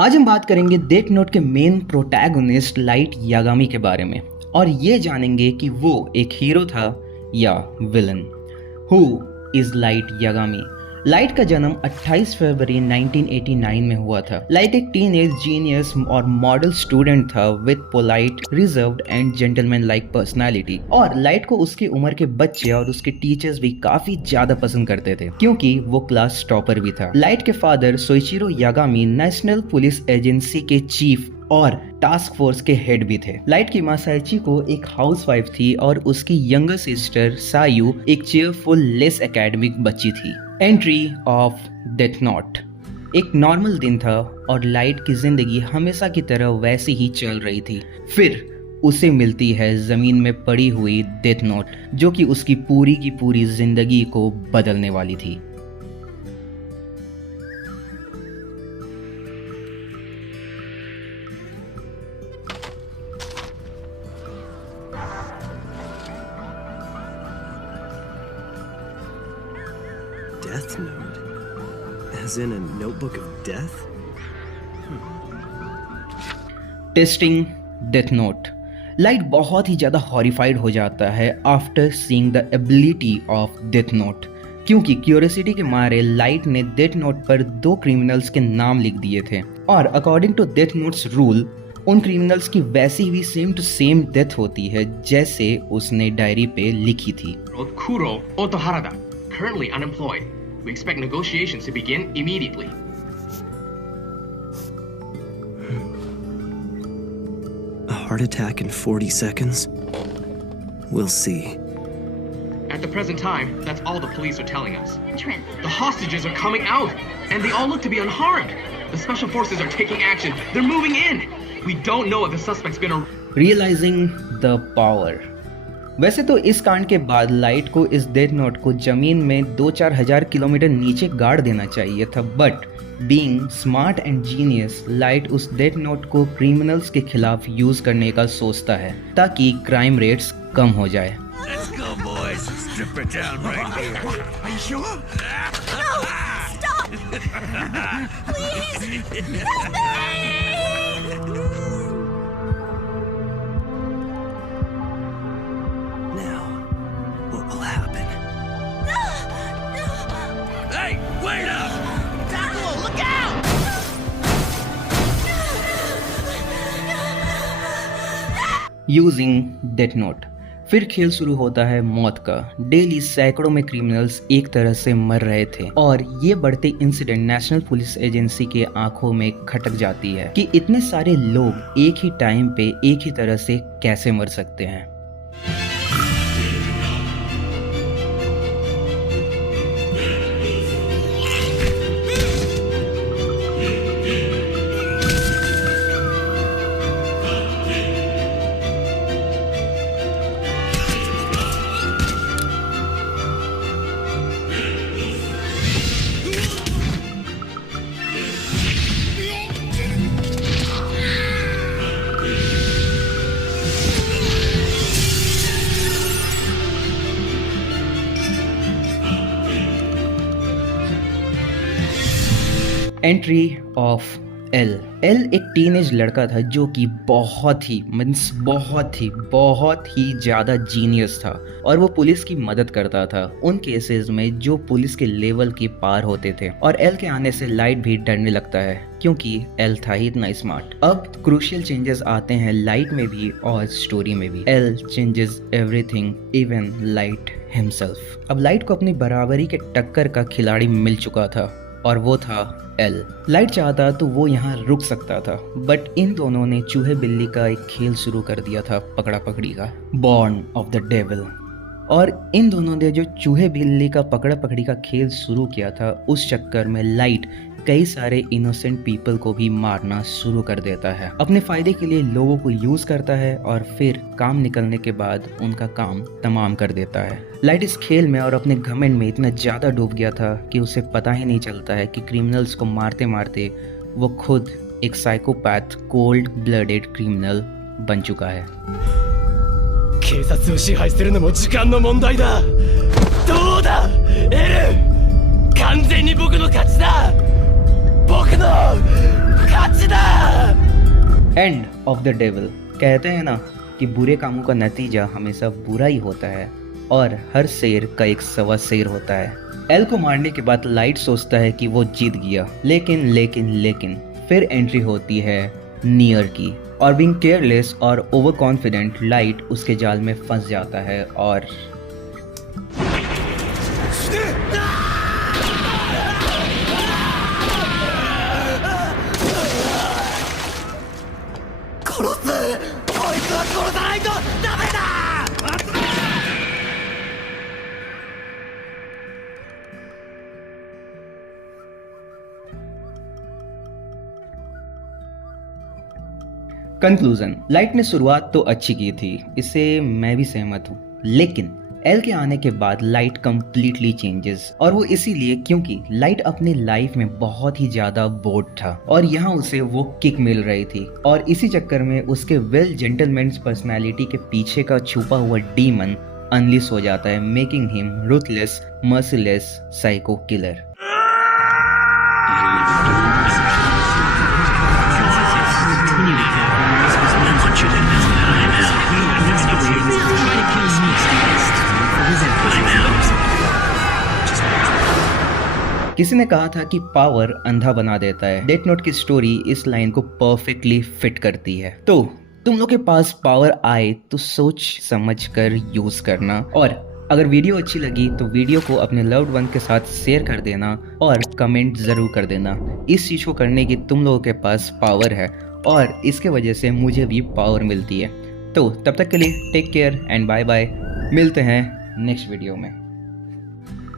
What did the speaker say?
आज हम बात करेंगे डेथ नोट के मेन प्रोटैगोनिस्ट लाइट यागामी के बारे में और ये जानेंगे कि वो एक हीरो था या villain. Who is light Yagami? Light का जन्म 28 फरवरी 1989 में हुआ था। लाइट एक टीनेज जीनियस और मॉडल स्टूडेंट था with polite, reserved and gentleman like personality. और लाइट को उसकी उम्र के बच्चे और उसके टीचर्स भी काफी ज्यादा पसंद करते थे क्योंकि वो क्लास टॉपर भी था। लाइट के father Soichiro Yagami national police agency के चीफ और टास्क फोर्स के हेड भी थे। लाइट की मां साइची को एक हाउसवाइफ थी और उसकी यंगर सिस्टर सायू एक चेयरफुल लेस एकेडमिक बच्ची थी। Entry of death note. एक नॉर्मल दिन था और लाइट की जिंदगी हमेशा की तरह वैसी ही चल रही थी। फिर उसे मिलती है जमीन में पड़ी हुई डेथ नोट जो कि उसकी पूरी की पूरी जिंदगी को बदलने वाली थी। Death note? As in a notebook of death? Testing death note. Light बहुत ही ज़्यादा हॉरिफाइड हो जाता है after seeing the ability of death note क्योंकि क्यूरियोसिटी के मारे लाइट ने डेथ नोट पर 2 क्रिमिनल्स के नाम लिख दिए थे और according to death notes rule उन क्रिमिनल्स की वैसी भी सेम टू सेम डेथ होती है जैसे उसने डायरी पे लिखी थी। Kuro Otoharada, currently unemployed. We expect negotiations to begin immediately. A heart attack in 40 seconds? We'll see. At the present time, that's all the police are telling us. The hostages are coming out, and they all look to be unharmed. The special forces are taking action. They're moving in. We don't know if the suspect's been Realizing the power. वैसे तो इस कांड के बाद light को इस death note को जमीन में 2-4 हजार किलोमीटर नीचे गाड़ देना चाहिए था, but being smart and genius light उस डेथ नोट को क्रिमिनल्स के खिलाफ यूज करने का सोचता है ताकि क्राइम रेट्स कम हो जाए। Let's go, boys. Strip it down right here. Are you sure? No! Stop! Please! Help me! Now, what will happen? Hey, wait up! Tackle, look out! Using death note. फिर खेल शुरू होता है मौत का। Daily सैकड़ों में क्रिमिनल्स एक तरह से मर रहे थे और ये बढ़ते इंसिडेंट नेशनल पुलिस एजेंसी के आंखों में खटक जाती है कि इतने सारे लोग एक ही टाइम पे एक ही तरह से कैसे मर सकते हैं। Entry of L. एल एक टीनेज लड़का था जो कि बहुत ही ज़्यादा जीनियस था और वो पुलिस की मदद करता था उन केसेस में जो पुलिस के लेवल के पार होते थे। और एल के आने से लाइट भी डरने लगता है क्योंकि एल था ही इतना स्मार्ट। अब क्रूशियल चेंजेस आते हैं लाइट में भी और स्टोरी में भी। L changes everything, even light himself. अब लाइट को अपनी बराबरी के टक्कर का खिलाड़ी मिल चुका था और वो था एल। लाइट चाहता तो वो यहाँ रुक सकता था बट इन दोनों ने चूहे बिल्ली का एक खेल शुरू कर दिया था, पकड़ा पकड़ी का, बॉर्न ऑफ द डेविल। और इन दोनों ने जो चूहे बिल्ली का पकड़ा पकड़ी का खेल शुरू किया था उस चक्कर में लाइट कई सारे इनोसेंट पीपल को भी मारना शुरू कर देता है। अपने फायदे के लिए लोगों को यूज करता है और फिर काम निकलने के बाद उनका काम तमाम कर देता है। लाइट इस खेल में और अपने घमंड में इतना ज्यादा डूब गया था कि उसे पता ही नहीं चलता है कि क्रिमिनल्स को मारते मारते वो खुद एक साइकोपैथ, कोल्ड ब्लडेड क्रिमिनल बन चुका है। 警察を支配するのも時間の問題だ。どうだエル、完全に僕の勝ちだ。僕の勝ちだ。एंड ऑफ द डेविल। कहते हैं ना कि बुरे कामों का नतीजा हमेशा बुरा ही होता है और हर शेर का एक सवा शेर होता है। एल को मारने के बाद लाइट सोचता है कि वो जीत गया, लेकिन फिर एंट्री होती है नियर की और बीइंग केयरलेस और ओवर कॉन्फिडेंट लाइट उसके जाल में फंस जाता है और कंक्लूजन। लाइट ने शुरुआत तो अच्छी की थी, इससे मैं भी सहमत हूँ, लेकिन एल के आने के बाद लाइट कंप्लीटली चेंजेस और वो इसीलिए क्योंकि लाइट अपनी लाइफ में बहुत ही ज्यादा बोर्ड था और यहाँ उसे वो किक मिल रही थी और इसी चक्कर में उसके वेल जेंटलमैन पर्सनालिटी के पीछे का छुपा हुआ डीमन अनलिश हो जाता है, making him ruthless merciless psycho killer. किसी ने कहा था कि पावर अंधा बना देता है। डेथ नोट की स्टोरी इस लाइन को परफेक्टली फिट करती है। तो तुम लोग के पास पावर आए तो सोच समझ कर यूज करना और अगर वीडियो अच्छी लगी तो वीडियो को अपने लव्ड वन के साथ शेयर कर देना और कमेंट जरूर कर देना। इस चीज को करने की तुम लोगों के पास पावर है और इसके वजह से मुझे भी पावर मिलती है। तो तब तक के लिए take care and bye bye. मिलते हैं नेक्स्ट वीडियो में।